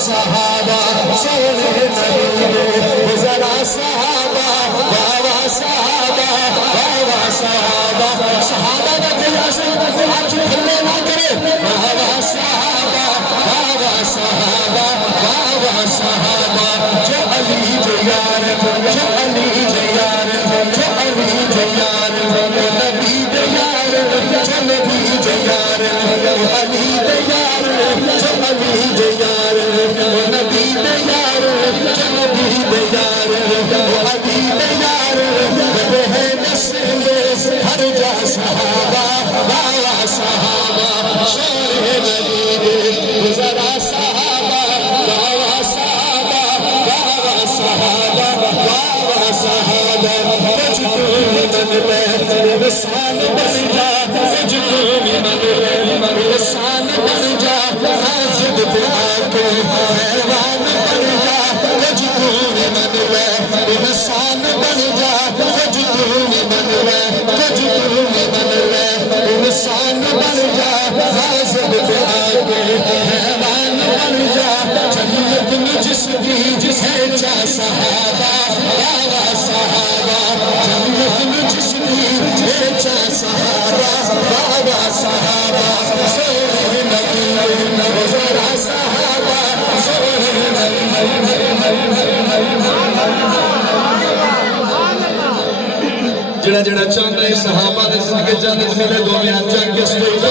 صحابہ سونے نبی دے ذرا صحابہ واہ صحابہ واہ صحابہ صحابہ نہ دیا سے ہاتھ کھلے نہ کرے واہ صحابہ واہ صحابہ واہ صحابہ جو علی جو یار جو علی جو یار جو علی جو یار نبی دے یار جو نبی جو یار علی دے یار جو علی دے یار نبی دے یار جو نبی دے یار علی دے یار وہ ہے نسل ہر جا صحابہ واہ صحابہ شور نبی دے ذرا صحابہ واہ صحابہ واہ صحابہ واہ صحابہ کچھ تو من انسان بن جا کچھ تو من انسان بن جا حاضر دعا کو حیوان بن جا کچھ تو من انسان بن جا کچھ تو من کچھ تو من انسان بن جا حاضر دعا کو حیوان بن جا جنت میں جس بھی ہے چا صحابہ واہ صحابہ جنت میں جس بھی ہے چا صحابہ واہ صحابہ سونے نبی ذرا صحابہ سونے جڑا جڑا چاہتا ہے صحابہ دے صدقے جنت ملے دو میں ہاتھ چاہ کے سٹیج